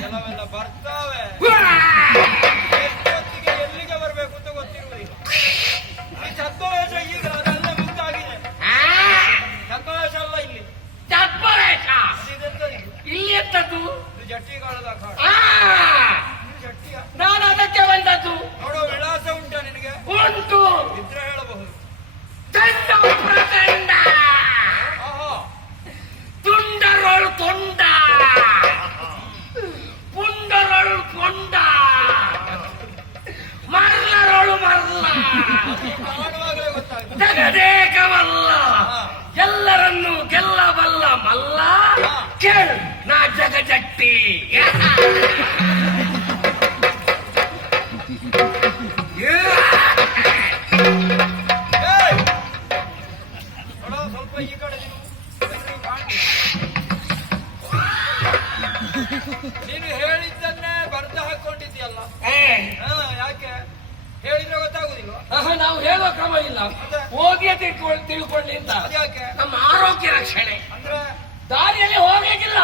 ಕೆಲವೆಲ್ಲ ಬರ್ತಾವೆ. ಎಷ್ಟೊತ್ತಿಗೆ ಎಲ್ಲಿಗೆ ಬರ್ಬೇಕು ಅಂತ ಗೊತ್ತಿರುವುದಿಲ್ಲ. ಈ ಛದ್ಮವೇಷ ಈಗ ಅದೆಲ್ಲ ಮುಂದಾಗಿದೆ. ಛದ್ಮವೇಷ ಅಲ್ಲ ಇಲ್ಲಿ, ಛದ್ಮವೇಷ ಇಲ್ಲಿ ಎಂತದ್ದು? ಜಟ್ಟಿಗಾಳದ ಜಟ್ಟಿಯ. ನಾನು ಅದಕ್ಕೆ ಬಂದದ್ದು. ನೋಡೋ ವಿಳಾಸ ಉಂಟ ನಿನಗೆ? ಉಂಟು, ಇದ್ರೆ ಹೇಳಬಹುದು. ಚಂಡ ಪ್ರಚಂಡ ತುಂಡರೊಳು ತೊಂಡ ಪುಂಡರೊಳು ಕೊಂಡ ಮರ್ಲರೊಳು ಮರ್ಲ ಮಾಡುವಾಗಲೇ ಗೊತ್ತಾಗ್ತದೆ. ಜಗದೇಕವಲ್ಲ ಎಲ್ಲರನ್ನೂ ಗೆಲ್ಲಬಲ್ಲ ಮಲ್ಲ ಕೇಳು ನಾ ಜಗಜಟ್ಟಿ. ಸ್ವಲ್ಪ ಈ ಕಡೆ ನೀನು ಹೇಳಿದ್ದನ್ನೇ ಬರ್ದು ಹಾಕೊಂಡಿದ್ಯಲ್ಲ, ಯಾಕೆ ಹೇಳಿದ್ರೆ ಗೊತ್ತಾಗುದಿಲ್ಲ? ನಾವು ಹೇಳುವ ಕ್ರಮ ಇಲ್ಲ, ಹೋಗಿ ತಿಳ್ಕೊಳ್ಳಿ ಅಂತ. ಯಾಕೆ? ನಮ್ಮ ಆರೋಗ್ಯ ರಕ್ಷಣೆ ಅಂದ್ರೆ ದಾರಿಯಲ್ಲಿ ಹೋಗ್ಲಿಕ್ಕಿಲ್ಲ.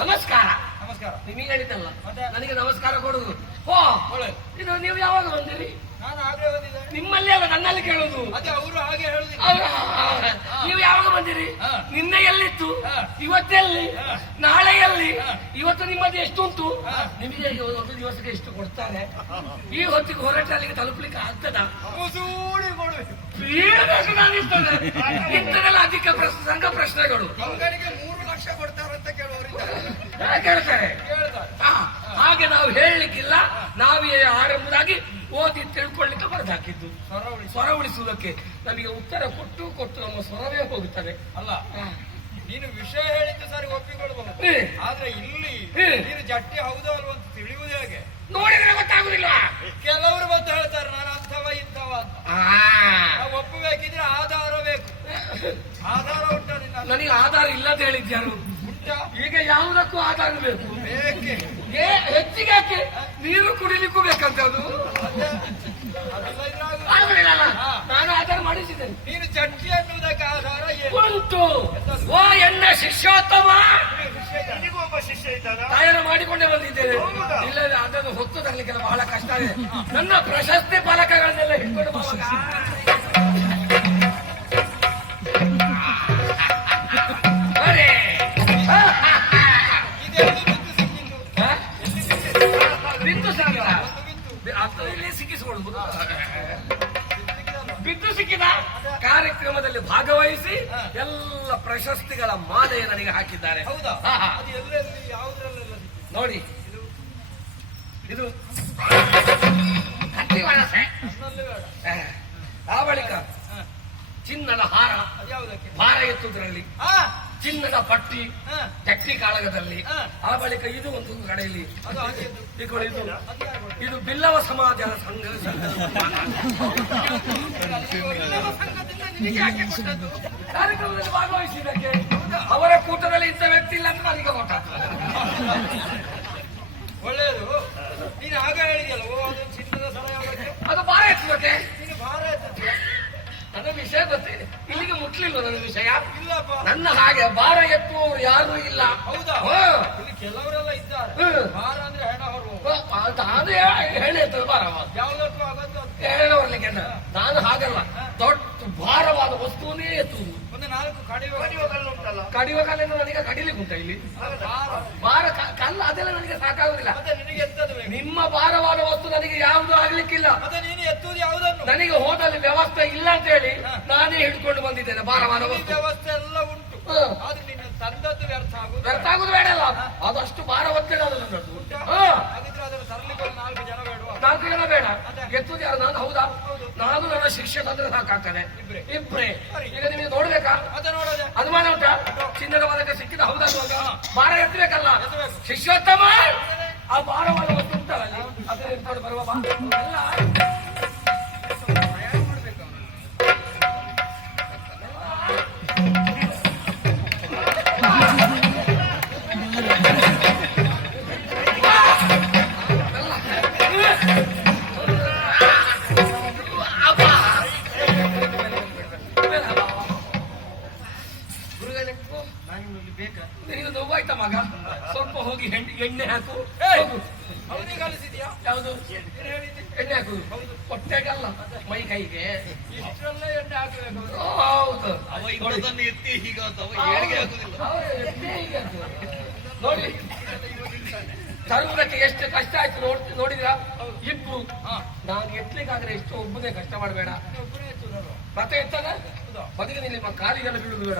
ನಮಸ್ಕಾರ. ನಮಸ್ಕಾರ ನಿಮಗೆ ಹೇಳಿದ್ದಲ್ಲ, ಮತ್ತೆ ನನಗೆ ನಮಸ್ಕಾರ ಕೊಡುದು. ಓ ಒಳ್ಳೆ. ಇದು ನೀವು ಯಾವಾಗ ಬಂದಿರಿ? ನಾನು ಆಗ್ಲೇ ಬಂದಿದ್ದೆ. ನಿಮ್ಮಲ್ಲಿ ಅಲ್ಲ, ನನ್ನಲ್ಲಿ ಕೇಳುದು. ಅದೇ ಅವರು ಹಾಗೆ ಹೇಳುದಿಲ್ಲ. ನೀವು ಯಾವಾಗ ಬಂದಿರಿ? ನಿನ್ನೆ ಎಲ್ಲಿತ್ತು, ಇವತ್ತೆಲ್ಲಿ, ನಾಳೆಯಲ್ಲಿ, ಇವತ್ತು ನಿಮ್ಮದು ಎಷ್ಟು ಉಂಟು? ನಿಮಗೆ ಒಂದು ದಿವಸಕ್ಕೆ ಎಷ್ಟು ಕೊಡ್ತಾರೆ? ಈ ಹೊತ್ತಿಗೆ ಹೊರಟಲ್ಲಿಗೆ ತಲುಪಲಿಕ್ಕೆ ಆಗ್ತದ? ಇಂಥದೆಲ್ಲ ಅಧಿಕ ಸಂಘ ಪ್ರಶ್ನೆಗಳು. ಮಕ್ಕಳಿಗೆ 3 ಲಕ್ಷ ಕೊಡ್ತಾರಂತ ಕೇಳುವವರಿದ್ದಾರೆ. ಕೇಳ್ತಾರೆ. ಹಾಗೆ ನಾವು ಹೇಳಲಿಕ್ಕಿಲ್ಲ. ನಾವೇ ಆರಂಭದಾಗಿ ಓದಿ ತಿಳ್ಕೊಳ್ಳಿಕ್ಕೆ ಬರೆದಾಕಿದ್ದು. ಸ್ವರ ಉಳಿಸುವುದಕ್ಕೆ ನಮಗೆ ಉತ್ತರ ಕೊಟ್ಟು ಕೊಟ್ಟು ನಮ್ಮ ಸ್ವರವೇ ಹೋಗುತ್ತದೆ. ಅಲ್ಲ, ನೀನು ವಿಷಯ ಹೇಳಿದ್ದು ಸರಿ ಒಪ್ಪಿಕೊಳ್ಬಹುದು. ಆದ್ರೆ ಇಲ್ಲಿ ನೀನು ಜಟ್ಟಿ ಹೌದು ಅಲ್ವ ಅಂತ ತಿಳಿಯುವುದು ಹೇಗೆ? ನೋಡಿದ್ರೆ ಗೊತ್ತಾಗುದಿಲ್ಲ. ಕೆಲವರು ಬಂದು ಹೇಳ್ತಾರೆ ನಾನು ಅಂಥವ ಇಂಥವ ಅಂತ. ನಾವು ಒಪ್ಪಬೇಕಿದ್ರೆ ಆಧಾರ ಬೇಕು. ಆಧಾರ ಉಂಟ ನಿನ್ನ? ನನಗೆ ಆಧಾರ ಇಲ್ಲದ ಹೇಳಿದ್ಯಾರು? ಈಗ ಯಾವುದಕ್ಕೂ ಆಧಾರ ಬೇಕು. ಬೇಕೆ ಹೆಚ್ಚಿಗೆ ಹಾಕಿ ನೀರು ಕುಡಿಲಿಕ್ಕೂ ಬೇಕಂತದ್ದು. ನಾನು ಆಧಾರ ಮಾಡಿಸಿದ್ದೇನೆ. ನೀನು ಜಟ್ಟಿ ಅನ್ನುವುದಕ್ಕೆ ಆಧಾರ ಉಂಟು. ಓ ಎನ್ನ ಶಿಷ್ಯೋತ್ತಮ, ಒಬ್ಬ ಶಿಷ್ಯ ಇದ್ದಾನ? ತಯಾರು ಮಾಡಿಕೊಂಡೇ ಬಂದಿದ್ದೇನೆ. ಇಲ್ಲ ಅದನ್ನು ಹೊತ್ತು ತರಲಿಕ್ಕೆಲ್ಲ ಬಹಳ ಕಷ್ಟ ಇದೆ. ನನ್ನ ಪ್ರಶಸ್ತಿ ಫಲಕಗಳನ್ನೆಲ್ಲ ಹಿಡ್ಕೊಂಡು ಬಾವಾಗ ಬಿದ್ದು ಸಿಕ್ಕಿದ ಕಾರ್ಯಕ್ರಮದಲ್ಲಿ ಭಾಗವಹಿಸಿ ಎಲ್ಲ ಪ್ರಶಸ್ತಿಗಳ ಮಾಲೆಯ ನನಗೆ ಹಾಕಿದ್ದಾರೆ. ಹೌದಾ? ನೋಡಿ, ಇದು ಆ ಬಳಿಕ ಚಿನ್ನದ ಹಾರ, ಭಾರ ಎತ್ತುವುದರಲ್ಲಿ ಚಿನ್ನದ ಪಟ್ಟಿ, ಚಟ್ಟಿ ಕಾಳಗದಲ್ಲಿ. ಆ ಬಳಿಕ ಇದು ಒಂದು ಕಡೆಯಲ್ಲಿ ಇದು ಬಿಲ್ಲವ ಸಮಾಜದ ಕಾರ್ಯಕ್ರಮದಲ್ಲಿ ಭಾಗವಹಿಸಿದ್ದಕ್ಕೆ ಅವರ ಕೂಟದಲ್ಲಿ ಇಂಥ ವ್ಯಕ್ತಿ ಇಲ್ಲ ಅಂತ ನನಗೆ ಗೊತ್ತಾಗ್ತದೆ. ಒಳ್ಳೆಯದು. ನೀನು ಆಗ ಹೇಳಿದೆಯಲ್ಲ, ಚಿನ್ನದ ಸರ ಅದು ಭಾರ ಎತ್ತುವುದಕ್ಕೆ. ನೀನು ಭಾರ ಎತ್ತ ನನ್ನ ವಿಷಯ ಗೊತ್ತಿದೆ. ಇಲ್ಲಿಗೆ ಮುಟ್ಲಿಲ್ಲ ನನ್ನ ವಿಷಯ. ಇಲ್ಲಪ್ಪ, ನನ್ನ ಹಾಗೆ ಭಾರ ಎತ್ತುವವರು ಯಾರು ಇಲ್ಲ. ಹೌದಾ? ಇಲ್ಲಿ ಕೆಲವರೆಲ್ಲ ಇದ್ದಾರೆ. ಭಾರ ಅಂದ್ರೆ ಹೆಣ ಹೊರುವ ಅದು ಹೆಣ್ಣೆ ಎತ್ತದ ಭಾರ ಯಾವ್ದಕ್ಕೂ ಆಗದ್ದು ಹೆಣ ಹೊರಲಿಕ್ಕೆ. ನಾನು ಹಾಗಲ್ಲ, ದೊಡ್ಡ ಭಾರವಾದ ವಸ್ತುವನ್ನೇ ಎತ್ತುವುದು. ಒಂದು 4 ಕಡಿಯುವ ಕಲ್ಲಿಂದ ನನಗೆ ಕಡಿಲಿಕ್ಕೆ ಉಂಟ ಇಲ್ಲಿ. ಭಾರ ಕಲ್ಲು ಅದೆಲ್ಲ ನನಗೆ ಸಾಕಾಗುದಿಲ್ಲ. ನಿಮ್ಮ ಭಾರವಾದ ವಸ್ತು ನನಗೆ ಯಾವುದು ಆಗ್ಲಿಕ್ಕಿಲ್ಲ. ನೀನು ಎತ್ತುವುದು ಯಾವುದನ್ನು? ನನಗೆ ಹೋದಲ್ಲಿ ವ್ಯವಸ್ಥೆ ಇಲ್ಲ ಅಂತ ಹೇಳಿ ನಾನೇ ಹಿಡ್ಕೊಂಡು ಬಂದಿದ್ದೇನೆ ಭಾರವಾದ ವಸ್ತು. ವ್ಯವಸ್ಥೆ ಎಲ್ಲ ಉಂಟು, ಆದ್ರೆ ನಿನ್ನ ತಂದದ್ದು ವ್ಯರ್ಥ ಆಗುದು ಬೇಡ ಅಲ್ಲ. ಅದಷ್ಟು ಭಾರ ಒತ್ತಡ ನನ್ನದು. ಹಾಗಿದ್ರೆ ಅದನ್ನು ತರಲಿಕ್ಕೆ 4 ಜನ ಬೇಡ. 4 ಜನ ಬೇಡ. ಎತ್ತುದು ಯಾರು? ನಾನು. ಹೌದಾ? ನಾನು ನನ್ನ ಶಿಷ್ಯ ತಂದ್ರೆ ಸಾಕಾಗ್ತದೆ. ಇಬ್ರೇ. ಈಗ ನಿಮಗೆ ನೋಡ್ಬೇಕಾ? ಅನುಮಾನ ಉಂಟಾ? ಚಿನ್ನದ ಪದಕ ಸಿಕ್ಕಿದ ಹೌದಲ್ವಾಗ? ಭಾರ ಎತ್ತಬೇಕಲ್ಲ. ಶಿಷ್ಯೋತ್ತಮ, ಆ ಭಾರವಾದ ವಸ್ತು ಉಂಟಲ್ಲ ಅದನ್ನ ಎತ್ಕೊಂಡು ಬರುವ ಬಾ. ನಿನಗೆ ನೋವಾಯ್ತ ಮಗ? ಸ್ವಲ್ಪ ಹೋಗಿ ಎಣ್ಣೆ ಹಾಕು. ಅವನಿಗೆ ಕಲಿಸಿದ್ಯಾ? ಯಾವುದು ಏನ್ ಹೇಳಿದ್ದೆ? ಎಣ್ಣೆ ಹಾಕುದು? ಹೊಟ್ಟೆಗಲ್ಲ, ಮೈ ಕೈಗೆ. ಇಷ್ಟೆಲ್ಲ ಎಣ್ಣೆ ಹಾಕಬೇಕು. ಹೌದು. ಅವ ಇನ್ನೊಂದನ್ನು ಎತ್ತಿ ಹೀಗ ಅಂತ ಅವ ಏಳಿಗೆ ಆಗುದಿಲ್ಲ. ನೋಡಿ ತರುವುದಕ್ಕೆ ಎಷ್ಟು ಕಷ್ಟ ಆಯ್ತು ನೋಡಿದ್ರಾ? ಇಬ್ರು. ನಾನು ಎತ್ತಲಿಕ್ಕಾದ್ರೆ ಎಷ್ಟು ಒಬ್ಬನೇ ಕಷ್ಟ ಮಾಡಬೇಡ. ಮತ್ತೆ ಎತ್ತದ ಬದುಕು ನಿಮ್ಮ ಕಾಲಿಗೆಲ್ಲ ಬೀಳುದು ಬೇಡ.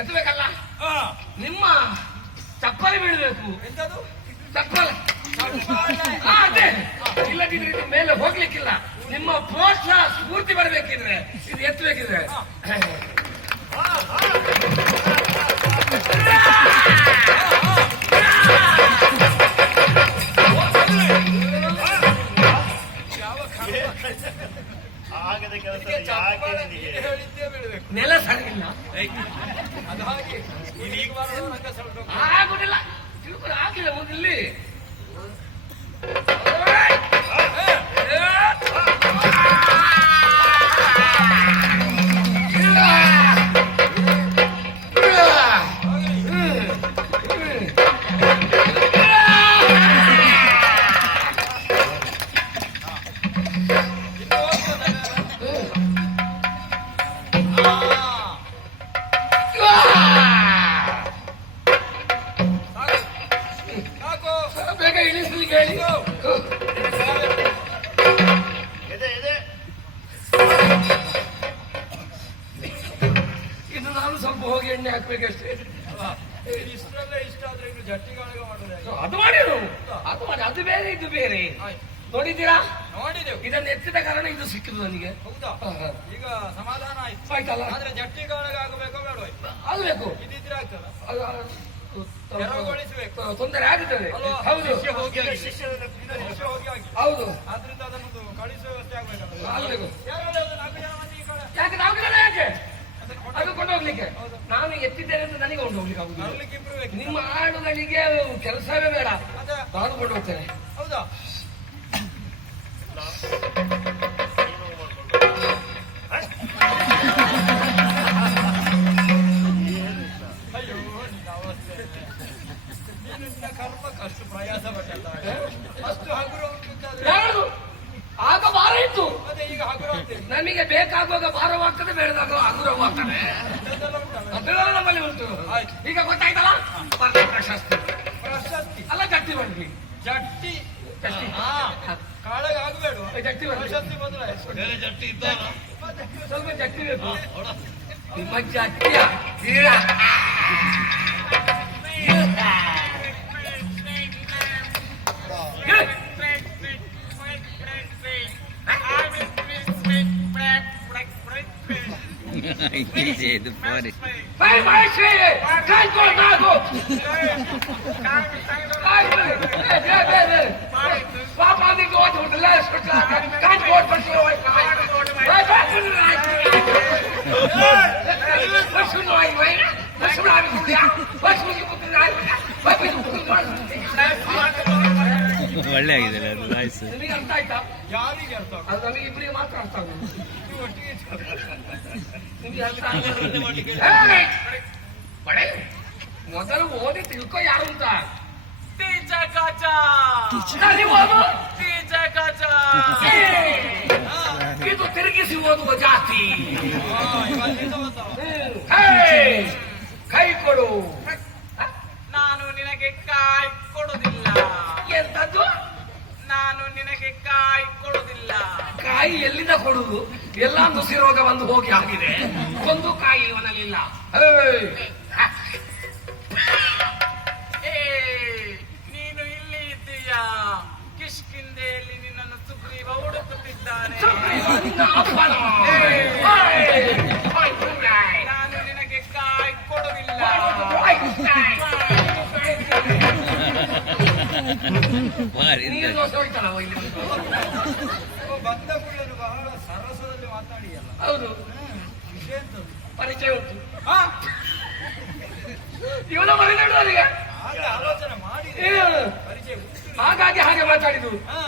ಎತ್ತಬೇಕಲ್ಲ, ನಿಮ್ಮ ಚಪ್ಪಲಿ ಬೀಳಬೇಕು. ಎಂತದು? ಚಪ್ಪಲಿ ಅದೇ, ಇಲ್ಲದಿದ್ರೆ ಇದು ಮೇಲೆ ಹೋಗ್ಲಿಕ್ಕಿಲ್ಲ. ನಿಮ್ಮ ಪ್ರೋತ್ಸಾಹ ಸ್ಫೂರ್ತಿ ಬರಬೇಕಿದ್ರೆ ಇದು ಎತ್ತಬೇಕಿದ್ರೆ. ಆಗದ ಕೆಲಸ ಹೇಳಿದ್ದೇ ಬೀಳಬೇಕು. ನೆಲ ಸರಿಯಿಲ್ಲ, ಅದು ಹಾಗೆ ಈಗ ಆಗುದಿಲ್ಲ. ತಿಳ್ಕೊಂಡು ಆಗಿಲ್ಲ ಮುಂದಿಲ್ಲಿ. ಬೇಗ ಇಳಿಸ್ಲಿಕ್ಕೆ ಹೇಳಿ. ಇನ್ನು ನಾನು ಸ್ವಲ್ಪ ಹೋಗಿ ಎಣ್ಣೆ ಹಾಕ್ಬೇಕಷ್ಟೇ. ಇಷ್ಟೆಲ್ಲ ಇಷ್ಟ ಆದ್ರೆ ಇನ್ನು ಜಟ್ಟಿಗಾಳಿಗೆ ಮಾಡೋದು. ಅದು ಮಾಡಿರು, ಅದು ಮಾಡಿ, ಅದು ಬೇರೆ ಇದು ಬೇರೆ. ನೋಡಿದ್ದೀರಾ? ನೋಡಿದೆವು. ಇದನ್ನು ಎತ್ತಿದ ಕಾರಣ ಇದು ಸಿಕ್ಕಿದ್ದು ನನಗೆ. ಹೌದಾ? ಈಗ ಸಮಾಧಾನ ಆಯ್ತು. ಆಯ್ತಲ್ಲ? ಆದ್ರೆ ಜಟ್ಟಿಗಾಳಿಗೆ ಆಗಬೇಕೋ ಬೇಡ? ಆಗ್ಬೇಕು. ಇದಿದ್ರೆ ಆಗ್ತದ? ತೊಂದರೆ ಆಗುತ್ತದೆ. ಅಲ್ವಾ? ಹೌದು ಶಿಷ್ಯ ಹೋಗಿ ಆಗಿ. ಹೌದು, ಆದ್ರಿಂದ ಅದನ್ನೊಂದು ಕಳಿಸುವ ವ್ಯವಸ್ಥೆ ಆಗ್ಬೇಕಲ್ಲ. ಆಗ್ಬೇಕು. ಯಾರಲ್ಲಿ ಒಂದು 4 ಜನ ಮಂದಿ ಈ ಕಡೆ ಯಾಕೆ ನಾವು ಯಾಕೆ ಅದು ಕೊಂಡು ಹೋಗ್ಲಿಕ್ಕೆ? ನಾನು ಎತ್ತಿದ್ದೇನೆ ಅಂತ ನನಗೆ ಕೊಂಡು ಹೋಗ್ಲಿಕ್ಕೆ ಆಗುದಿಲ್ಲ. ಬರ್ಲಿಕ್ಕೆ ಇಬ್ರು ಬೇಕು. ನಿಮ್ಮ ಆಡುಗಳಿಗೆ ಕೆಲಸವೇ ಬೇಡ, ಅದೇ. ನಾನು ಕೊಂಡು ಹೋಗ್ತೇನೆ. ಹೌದಾ? ಅಯ್ಯೋ ನಿನ್ನ ಅವಸ್ಥೆ. ನಿನ್ನ ಕರ್ಮಕ್ಕೆ ಅಷ್ಟು ಪ್ರಯಾಸ ಪಟ್ಟಲ್ಲ, ಅಷ್ಟು ಹಗುರ ಉಂಟಾದ್ರೆ. ಯಾರು ಆಗ ಭಾರ ಇತ್ತು, ಅದೇ ಈಗ ಹಗುರ ಆಗ್ತದೆ. ನಮಗೆ ಬೇಕಾಗುವಾಗ ಭಾರವಾಗ್ತದೆ, ಬೇಡದಾಗ ಹಗುರವಾಗ್ತದೆ. ಅದೆಲ್ಲ ನಮ್ಮಲ್ಲಿ ಉಂಟು. ಈಗ ಗೊತ್ತಾಯ್ತಲ್ಲ, ಬರ್ಲಿ ಪ್ರಶಸ್ತಿ. ಪ್ರಶಸ್ತಿ ಅಲ್ಲ ಜಟ್ಟಿ ಬರಲಿ. ಜಟ್ಟಿ ಜಟ್ಟಿ. ಕಾಳಗ ಆಗಬೇಡ. ಜಟ್ಟಿ ಬರಲಿ. ಪ್ರಶಸ್ತಿ ಬದಲಾಯಿಸು. ಬೇರೆ ಜಟ್ಟಿ ಇದ್ದಾನ ಸ್ವಲ್ಪ ಜಟ್ಟಿ ಬೇಕು. ನಿಮ್ಮ ಜಟ್ಟಿಯ ಇದು ಬಾರಿ ಒಳ್ಳೆ ಆಗಿದೆ ಅದು ವಾಯ್ಸ್. ನಿಮಗೆ ಅರ್ಥ ಆಯ್ತಾ? ಯಾರಿಗೆ ಅರ್ಥ ಆಗುತ್ತೆ? ಅದು ನಮಗೆ ಇಬ್ಬರಿಗೆ ಮಾತ್ರ ಅರ್ಥ ಆಗುದು. ನೀವು ಒಟ್ಟಿಗೆ ನಿಮ್ಗೆ ಅರ್ಥ ಬಡೆ ಮೊದಲು ಓದಿ ತಿಳ್ಕೊ ಯಾರು ಅಂತ. ಇದು ತಿರುಗಿಸಿ ಓದುವ ಜಾತಿ. ಕೈ ಕೊಡು. ನಾನು ನಿನಗೆ ಕಾಯಿ ಕೊಡುವುದಿಲ್ಲ. ಎಂತದ್ದು? ನಾನು ನಿನಗೆ ಕಾಯಿ ಕೊಡುವುದಿಲ್ಲ. ಕಾಯಿ ಎಲ್ಲಿಂದ ಕೊಡುದು? ಎಲ್ಲ ನುಸಿ ರೋಗ ಬಂದು ಹೋಗಿ ಆಗಿದೆ. ಒಂದು ಕಾಯಿ ಇವನಲ್ಲಿಲ್ಲ. ನೀನು ಇಲ್ಲಿ ಇದ್ದೀಯಾ? ಕಿಷ್ಕಿಂದೆಯಲ್ಲಿ ನಿನ್ನನ್ನು ಸುಗ್ರೀವ ಹುಡುಕುತ್ತಿದ್ದಾನೆ. ನಾನು ನಿನಗೆ ಕಾಯಿ ಕೊಡುವುದಿಲ್ಲ. ನೀರು ದೋಸೆ ಹೋಯ್ತಲ್ಲ ಇಲ್ಲಿ. ಬಂದ ಕೂಡಲೇ ಬಹಳ ಸರಸದಲ್ಲಿ ಮಾತಾಡಿಯಲ್ಲ. ಹೌದು, ವಿಷಯ ಎಂತದ್ದು? ಪರಿಚಯ ಉಂಟು. ಇವನ ಮನೆಗೆ ಆಗ ಆಲೋಚನೆ ಮಾಡಿ ಪರಿಚಯ ಉಂಟು. ಹಾಗಾಗಿ ಹಾಗೆ ಮಾತಾಡಿದ್ದು. ಹಾ,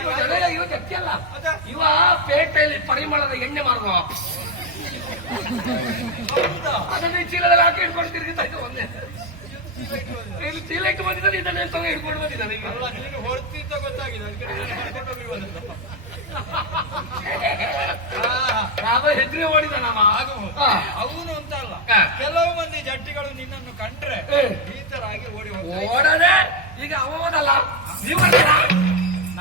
ಇವ ವ್ಯಕ್ತಿ ಅಲ್ಲ, ಅದೇ. ಇವ ಪೇಟೆಯಲ್ಲಿ ಪರಿಮಳದ ಎಣ್ಣೆ ಮಾರುವ. ಹೌದಾ? ಅದನ್ನ ಈ ಚೀಲದಲ್ಲಿ ಹಾಕಿ ಹಿಡ್ಕೊಂಡು ತಿರುಗಿತಾ ಇದ್ದ ಒಂದೇ. ಇಲ್ಲಿ ಚೀಲ ಇಟ್ಟು ಬಂದಿದ್ದಾನೆ, ಇದನ್ನೇ ತಗೊಂಡು ಹಿಡ್ಕೊಂಡು ಬಂದಿದ್ದಾನೆ ಈಗ. ಅಲ್ಲ, ನೀನು ಹೊರತಿದ್ದ ಗೊತ್ತಾಗಿದೆ, ಅದಕ್ಕೆ ನೀನು ಕರ್ಕೊಂಡು ಹೋಗಿರುವುದಲ್ಲ. ಯಾವ ಹೆದ್ರಿ ಓಡಿದಾನವ. ಆಗಬಹುದು. ಅವನು ಅಂತ ಅಲ್ಲ, ಹಾ. ಕೆಲವು ಮಂದಿ ಜಟ್ಟಿಗಳು ನಿನ್ನನ್ನು ಕಂಡ್ರೆ ಈ ತರ ಆಗಿ ಓಡಿ ಹೋಗ್ತಾರೆ. ಓಡದೆ ಈಗ ಅವದಲ್ಲ, ನೀವು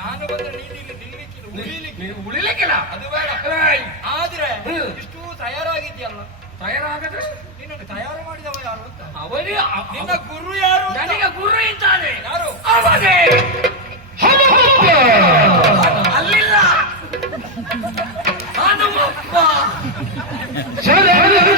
ನಾನು ಬಂದ್ರೆ ನೀನು ಇಲ್ಲಿ ನಿಲ್ಲಿಕ್ಕಿಲ್ಲ, ಉಳಿಲಿಕ್ಕೆ. ನೀವು ಉಳಿಲಿಕ್ಕಿಲ್ಲ. ಅದು ಬೇಡ. ಏಯ್! ಆದ್ರೆ ಹ್ಮ್. ಇಷ್ಟು ತಯಾರಾಗಿದ್ಯಲ್ಲ, ತಯಾರಾಗದ್ರೆ ನಿನ್ನನ್ನು ತಯಾರು ಮಾಡಿದವ ಯಾರು ಅಂತ? ಅವನೇ ನಿನ್ನ ಗುರು ಯಾರು ಅಂತ? ನನಗೆ ಗುರು ಇದ್ದಾನೆ. ಯಾರು? ಅವನೇ. ಅಲ್ಲಿಲ್ಲ, ಹನುಮಪ್ಪ. ಒಳ್ಳೆ ಆಗಿದೆಲ್ಲ.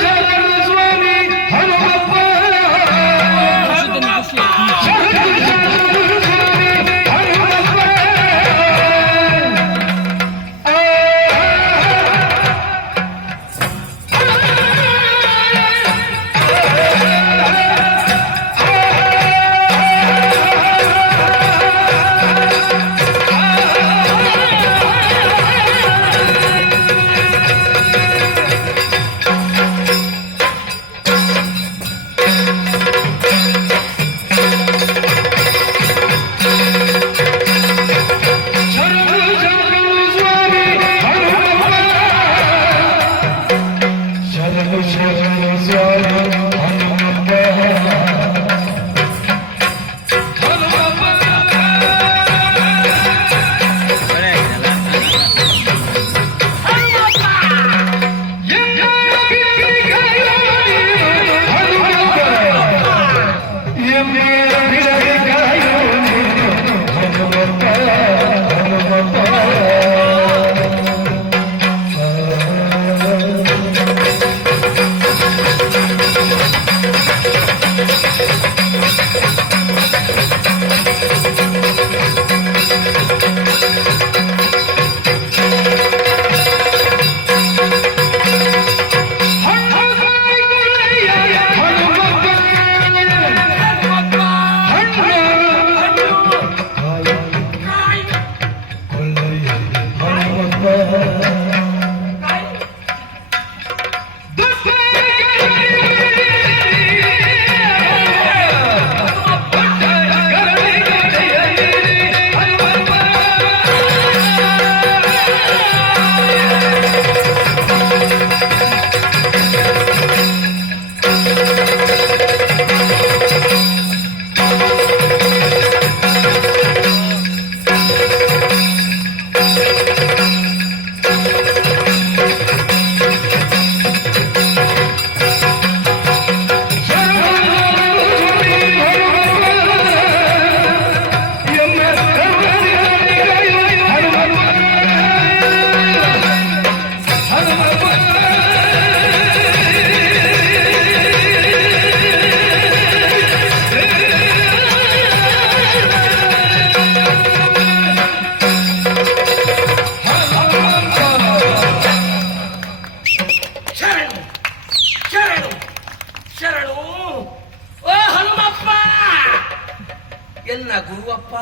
ಗುರುವಪ್ಪ.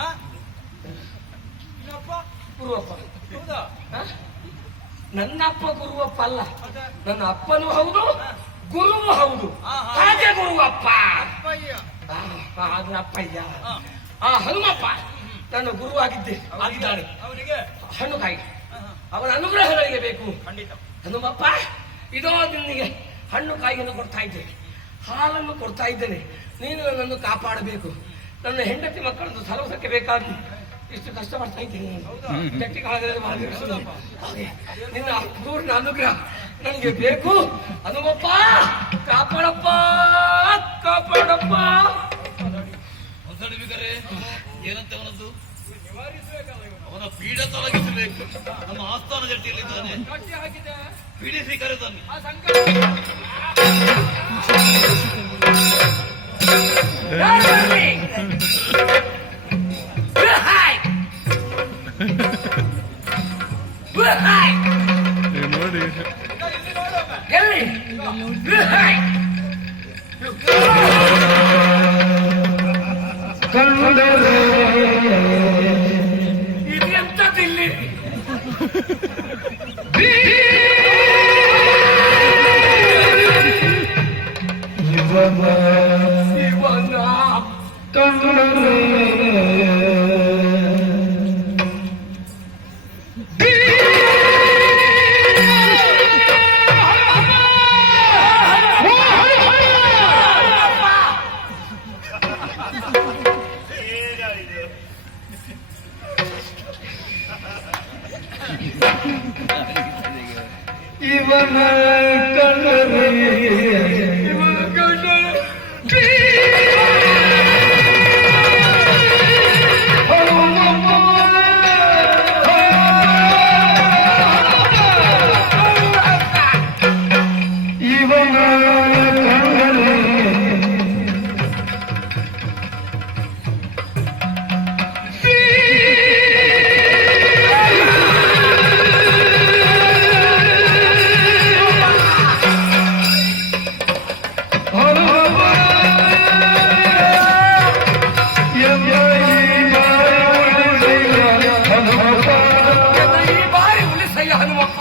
ಆ? ಇನ್ನೊಬ್ಬ? ಗುರುವಪ್ಪ. ಹೌದಾ? ಹ? ನನ್ನ ಅಪ್ಪ ಗುರುವಪ್ಪ ಅಲ್ಲ, ಮತ್ತೆ? ನನ್ನ ಅಪ್ಪನೂ ಹೌದು ಗುರುವು ಹೌದು. ಆಹಾ. ಹಾಗೆ ಗುರುವಪ್ಪ. ಅಪ್ಪಯ್ಯ. ಅದು ಅಪ್ಪಯ್ಯ. ಆ. ಆ ಹನುಮಪ್ಪ ನನ್ನ ಗುರು ಆಗಿದ್ದಾನೆ. ಅವನಿಗೆ ಹಣ್ಣು ಕಾಯಿ ಅವನ ಅನುಗ್ರಹ ನನಗೆ ಬೇಕು. ಖಂಡಿತ. ಹನುಮಪ್ಪ, ಇದೋ ನಿನಗೆ ಹಣ್ಣು ಕಾಯಿಯನ್ನು ಕೊಡ್ತಾ ಇದ್ದೇನೆ, ಹಾಲನ್ನು ಕೊಡ್ತಾ ಇದ್ದೇನೆ. ನೀನು ನನ್ನನ್ನು ಕಾಪಾಡಬೇಕು. ನನ್ನ ಹೆಂಡತಿ ಮಕ್ಕಳನ್ನು ಸಲವಸಕ್ಕೆ ಬೇಕಾಗಿ ಇಷ್ಟು ಕಷ್ಟಪಡ್ತಾ ಇದ್ದೇನೆ. ಗಟ್ಟಿ ಕಾಲದಲ್ಲಿ ಮಾಡಿರುವುದು. ಹಾಗೆ ನಿನ್ನ ದೂರಿನ ಅನುಗ್ರಹ ನನಗೆ ಬೇಕು. ಹನುಮಪ್ಪ, ಕಾಪಾಡಪ್ಪ, ಕಾಪಾಡಪ್ಪ. ಹೊಸಡಿಬಿಗರೆ ಏನಂತ ಅವನದ್ದು? ನಿವಾರಿಸಬೇಕಲ್ಲ ಇವನು. ಅವನ ಪೀಡ ತೊಲಗಿಸಬೇಕು. ನಮ್ಮ ಆಸ್ಥಾನ ಜಟ್ಟಿಯಲ್ಲಿದ್ದಾನೆ, ಕಟ್ಟಿ ಹಾಕಿದೆ. ಪೀಡಿಸಿ ಕರೆದನ್ನು. ಆ ಸಂಕಟ ನೋಡಿ ಎಲ್ಲಿ ಕಂಡರೆ ಏನಾಗಿದೆ? ಇವನ ಕಂಡರೆ ಈ ಬಾರಿ ಉಳಿಸಯ್ಯ ಹನುಮಪ್ಪ.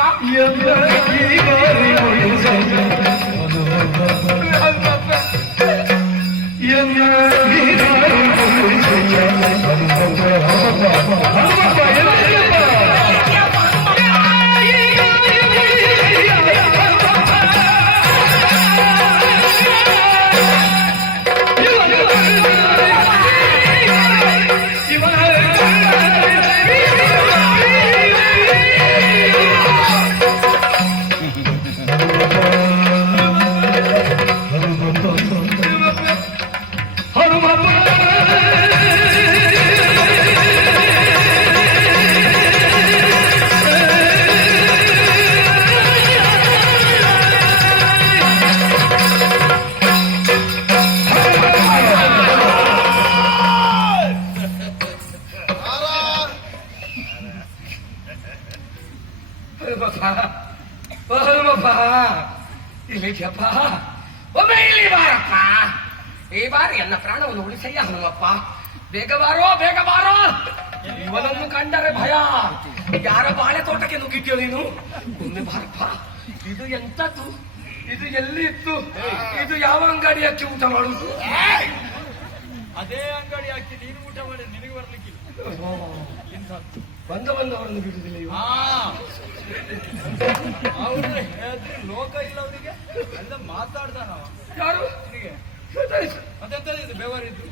ಹನುಮಪ್ಪ ಇಲ್ಲಿದ್ಯಪ್ಪ, ಒಮ್ಮೆ ಇಲ್ಲಿ ಬಾರಪ್ಪ. ಈ ಬಾರಿ ಎಲ್ಲ ಪ್ರಾಣವನ್ನು ಉಳಿಸಯ್ಯ ಹನುಮಪ್ಪ. ಬೇಗ ಬಾರೋ, ಬೇಗ ಬಾರೋ. ಇವನನ್ನು ಕಂಡರೆ ಭಯ. ಯಾರ ಬಾಳೆ ತೋಟಕ್ಕೆ ನುಗ್ಗಿದ್ಯೋ ನೀನು? ಒಮ್ಮೆ ಬಾರಪ್ಪ. ಇದು ಎಂತದ್ದು? ಇದು ಎಲ್ಲಿ ಇತ್ತು? ಇದು ಯಾವ ಅಂಗಡಿ ಹಚ್ಚಿ ಊಟ ಮಾಡುದು? ಅದೇ ಅಂಗಡಿ ಹಾಕಿ ನೀನು ಊಟ ಮಾಡಿ ನಿನಗೆ ಬರ್ಲಿಕ್ಕಿಲ್ಲ. ಬಂದವರನ್ನು ಬಿಡುದಿಲ್ಲ ಇವ. ಅವ್ರಿಗೆ ಹೇಳಿದ್ರೆ ಲೋಕ ಇಲ್ಲ ಅವರಿಗೆ ಎಲ್ಲ ಮಾತಾಡ್ದಾನವ. ಯಾರು? ನಿನಗೆ ಹೆದರಿಸು. ಅದೆಂತ ಇದು ಬೆವರಿದ್ದು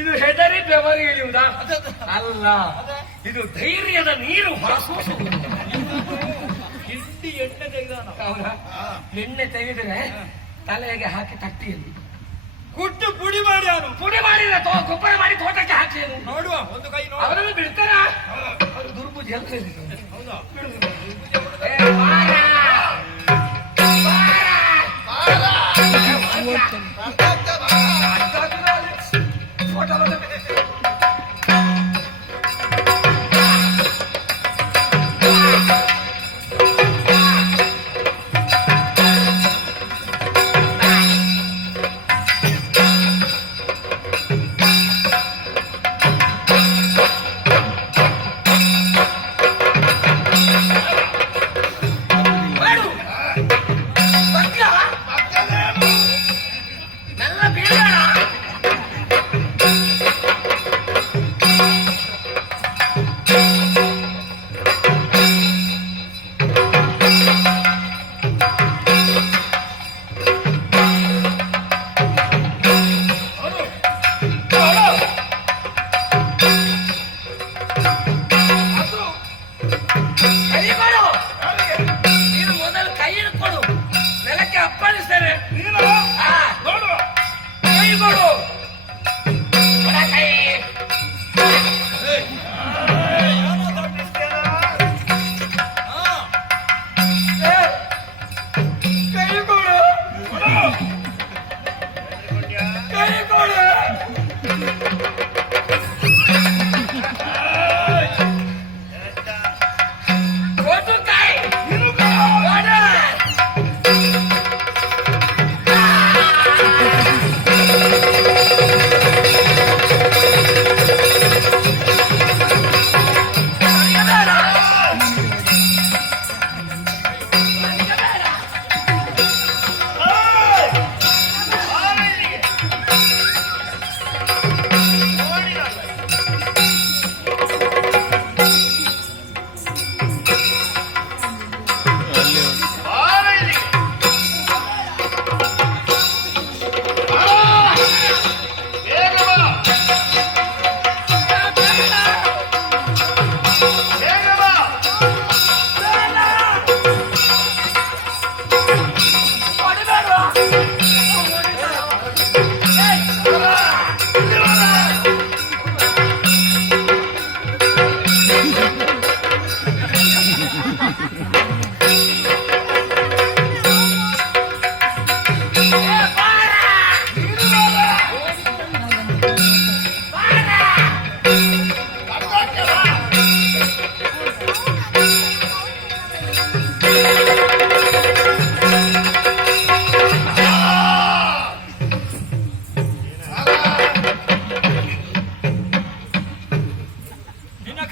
ಇದು ಹೆದರಿ ಬೆವರು ಇಳಿಯುವುದಾ? ಅದೆಂತ? ಅಲ್ಲ, ಇದು ಧೈರ್ಯದ ನೀರು ಹೊರಸೂಸುವುದು. ಹಿಂಡಿ ಎಣ್ಣೆ ತೆಗೆದಾನ. ಹೌದಾ? ಎಣ್ಣೆ ತೆಗೆದರೆ ತಲೆಗೆ ಹಾಕಿ ತಟ್ಟಿಯಲ್ಲಿ ಕುಟ್ಟು ಪುಡಿ ಮಾಡಿ ಅವನು ಪುಡಿ ಮಾಡಿದ್ರೆ ಗೊಬ್ಬರ ಮಾಡಿ ತೋಟಕ್ಕೆ ಹಾಕಿ ನೋಡುವ ಒಂದು ಕೈ ನೋಡು. ಅವರನ್ನು ಬಿಡ್ತಾರ? ಅವರು ದುರ್ಬುದ್ಧಿ ಎಲ್ಲ ಹೌದಾ?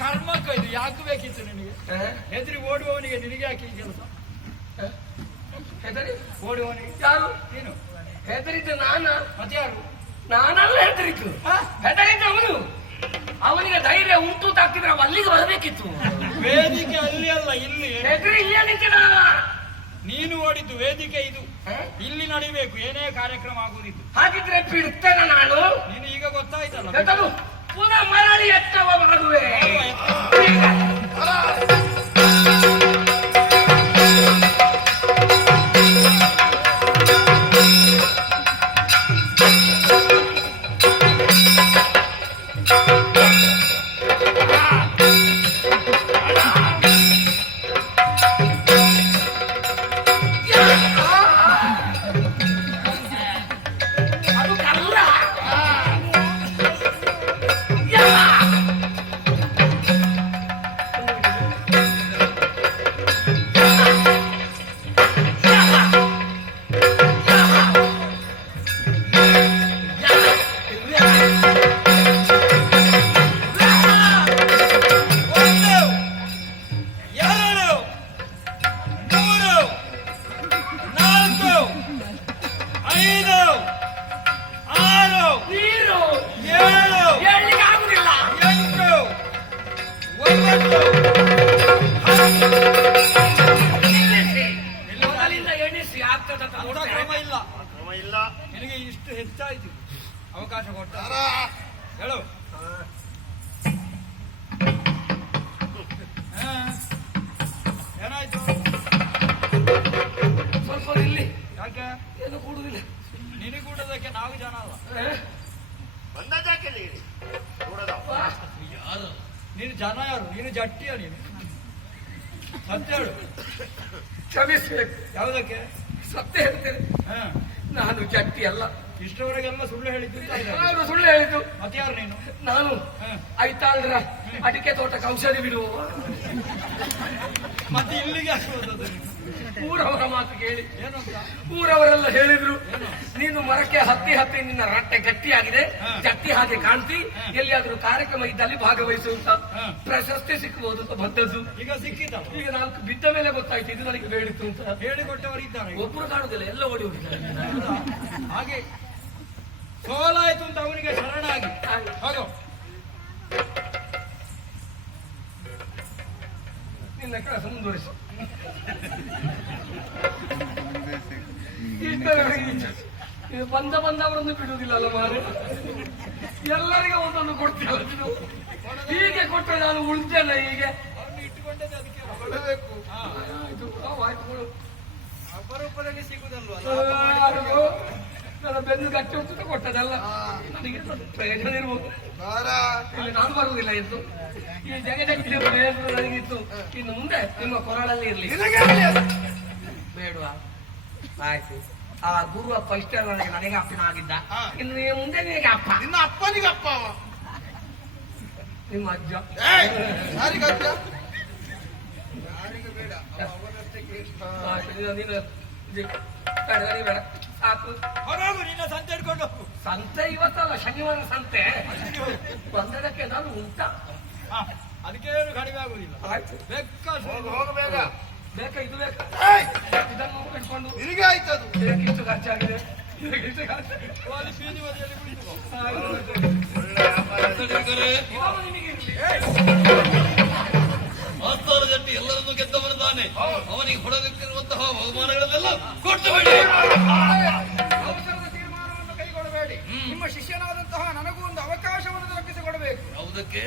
ಕರ್ಮಕ್ಕ ಇದು ಯಾಕೆ ಬೇಕಿತ್ತು ನಿನಗೆ? ಹೆದರಿ ಓಡುವವನಿಗೆ ನಿನಗೆ ಯಾಕೆ ಈ ಕೆಲಸ? ಹೆದರಿ ಓಡುವವನಿಗೆ ಯಾರು? ನೀನು ಹೆದರಿದ್ದು ನಾನ? ಮತ್ತೆ ಯಾರು? ನಾನಲ್ಲ ಹೆದರಿದ್ದು. ಹೆದರಿದ್ದು ಅವನು. ಅವನಿಗೆ ಧೈರ್ಯ ಉಂಟು ತಾಕಿದ್ರೆ ಅವ ಅಲ್ಲಿಗೆ ಬರಬೇಕಿತ್ತು. ವೇದಿಕೆ ಅಲ್ಲಿ ಅಲ್ಲ, ಇಲ್ಲಿ. ಹೆದರಿ ಇಲ್ಲ ನಿಂತಿನ. ನೀನು ಓಡಿದ್ದು ವೇದಿಕೆ ಇದು, ಇಲ್ಲಿ ನಡಿಬೇಕು. ಏನೇ ಕಾರ್ಯಕ್ರಮ ಆಗುವುದಿತ್ತು. ಹಾಗಿದ್ರೆ ಬಿಡ್ತೇನೆ ನಾನು. ನೀನು ಈಗ ಗೊತ್ತಾಯ್ತಲ್ಲ. ಹೆದರು ಪುನಃ ಮರಳಿ ಎತ್ತವ ಮಾಡುವೆ. ನಿನಗೆ ಇಷ್ಟು ಹೆಚ್ಚಾಯ್ತು ಅವಕಾಶ ಕೊಟ್ಟ. ಹೇಳು. ಏನಾಯ್ತು? ಸ್ವಲ್ಪ ಇಲ್ಲಿ. ಯಾಕೆ? ಏನು ಕೂಡುದಿಲ್ಲ. ನಿನಗೆ ಕೂಡೋದಕ್ಕೆ ನಾವು ಜನ ಅಲ್ಲ. ನೀನು ಜನ ಯಾರು? ನೀನು ಜಟ್ಟಿಯ? ನೀನು ಸತ್ಯ ಹೇಳು. ಕ್ಷಮಿಸ್ಬೇಕು. ಯಾವುದಕ್ಕೆ? ಸತ್ಯ ಹೇಳ್ತೇನೆ, ನಾನು ಜಟ್ಟಿ ಅಲ್ಲ. ಇಷ್ಟವರೆಗೆಲ್ಲ ಸುಳ್ಳು ಹೇಳಿದ್ದು. ನಾನು ಸುಳ್ಳು ಹೇಳಿದ್ದು. ಮತ್ತೆ ಯಾರು ನೀನು? ನಾನು ಐತಾಳ್ರ ಅಡಿಕೆ ತೋಟಕ್ಕೆ ಔಷಧಿ ಬಿಡುವ. ಮತ್ತೆ ಇಲ್ಲಿಗೆ ಹಾಕುವುದು? ಊರವರ ಮಾತು ಕೇಳಿ ಏನಂತ? ಊರವರೆಲ್ಲ ಹೇಳಿದ್ರು, ನೀನು ಮರಕ್ಕೆ ಹತ್ತಿ ಹತ್ತಿ ನಿನ್ನ ರಟ್ಟೆ ಗಟ್ಟಿಯಾಗಿದೆ, ಜಟ್ಟಿ ಹಾಗೆ ಕಾಣ್ತಿ, ಎಲ್ಲಿಯಾದ್ರೂ ಕಾರ್ಯಕ್ರಮ ಇದ್ದಲ್ಲಿ ಭಾಗವಹಿಸುವಂತ ಪ್ರಶಸ್ತಿ ಸಿಕ್ಕಬಹುದು ಅಂತ ಬಂದದ್ದು. ಈಗ ಸಿಕ್ಕಿತ? ಈಗ ನಾಲ್ಕು ಬಿದ್ದ ಮೇಲೆ ಗೊತ್ತಾಯ್ತು ಇದು ನನಗೆ ಬೇಡಿತ್ತು ಅಂತ. ಹೇಳಿಕೊಟ್ಟವರು ಇದ್ದಾರೆ. ಒಬ್ಬರು ಕಾಣುದಿಲ್ಲ, ಎಲ್ಲ ಓಡಿ ಹೋಗಿದ್ದಾರೆ. ಹಾಗೆ ಸೋಲಾಯ್ತು ಅಂತ ಅವನಿಗೆ ಶರಣಾಗಿ ಹೋಗೋ. ನಿನ್ನ ಕೆಲಸ ಮುಂದುವರಿಸು. ಇದು ಬಂದವರನ್ನು ಬಿಡುವುದಿಲ್ಲ ಅಲ್ಲ ಮಾರೆ. ಎಲ್ಲರಿಗೂ ಒಂದೊಂದು ಕೊಡ್ತೀಯಲ್ಲ ನೀನು. ಹೀಗೆ ಕೊಟ್ಟರೆ ನಾನು ಉಳ್ತೇನೆ. ಹೀಗೆ ಅವನು ಇಟ್ಟುಕೊಂಡದ್ದು ಅದಕ್ಕೆ ಕೊಡಬೇಕು. ಅಪರೂಪದಲ್ಲಿ ಸಿಗುದಲ್ವಾ? ನನ್ನ ಬೆನ್ನು ಗಟ್ಟಿ ಹೊತ್ತು ಕೊಟ್ಟದಲ್ಲ. ನನಗೆ ಪ್ರಯೋಜನ ಇರ್ಬೋದು. ಇಲ್ಲಿ ನಾನು ಬರುವುದಿಲ್ಲ ಎಂದು ಈ ಜಗದಕ್ಕೆ ಪ್ರಯೋಜನ ನನಗಿತ್ತು. ಇನ್ನು ಮುಂದೆ ನಿಮ್ಮ ಕೊರಳಲ್ಲಿ ಇರಲಿ. ಬೇಡವಾ? ಆಯ್ತು. ಆ ಗುರು ಅಪ್ಪ ಇಷ್ಟ ನನಗೆ ಅಪ್ಪನ ಆಗಿದ್ದ. ಇನ್ನು ಮುಂದೆ ನಿನಗೆ ಅಪ್ಪ. ನಿನ್ನ ಅಪ್ಪನಿಗೆ ಅಪ್ಪ ಅವ. ನಿಮ್ಮ ಅಜ್ಜ. ಯಾರಿಗಜ್ಜ? ನೀನು ಬೇಡ ಸಾಕು. ಹೊರಗು, ನಿನ್ನ ಸಂತೆ ಹಿಡ್ಕೊಂಡು ಹೋಗು. ಸಂತೆ ಇವತ್ತಲ್ಲ, ಶನಿವಾರ ಸಂತೆ. ಬಂದದಕ್ಕೆ ನಾನು ಉಂಟ. ಅದಕ್ಕೇನು ಕಡಿಮೆ ಆಗುದಿಲ್ಲ. ಆಯ್ತು, ಹೋಗಬೇಕ. ಬೇಕಾ? ಇದು ಬೇಕಾ? ಇದನ್ನು ಇಟ್ಕೊಂಡು ನಿನಗೆ ಆಯ್ತದು. ಇದಕ್ಕಿಷ್ಟು ಖರ್ಚಾಗಿದೆ. ಇದಕ್ಕಿಷ್ಟು ಖರ್ಚಾಗಿದೆ. ಅಲ್ಲಿ ಬೀದಿ ಬದಿಯಲ್ಲಿ ಕುಳಿತುಕೋ. ನಿಮಗೆ ಮಾಸ್ತರ ಜಟ್ಟಿ ಎಲ್ಲರನ್ನೂ ಗೆದ್ದವನಿದ್ದಾನೆ. ಅವನಿಗೆ ಹೊಡಬೇಕಿರುವಂತಹ ಬಹುಮಾನಗಳನ್ನೆಲ್ಲ ಕೊಟ್ಟು ಬಿಡಿ. ಅವಸರದ ತೀರ್ಮಾನವನ್ನು ಕೈಗೊಳ್ಳಬೇಡಿ. ನಿಮ್ಮ ಶಿಷ್ಯನಾದಂತಹ ನನಗೂ ಒಂದು ಅವಕಾಶವನ್ನು ದೊರಕಿಸಿಕೊಡಬೇಕು. ಯಾವುದಕ್ಕೆ?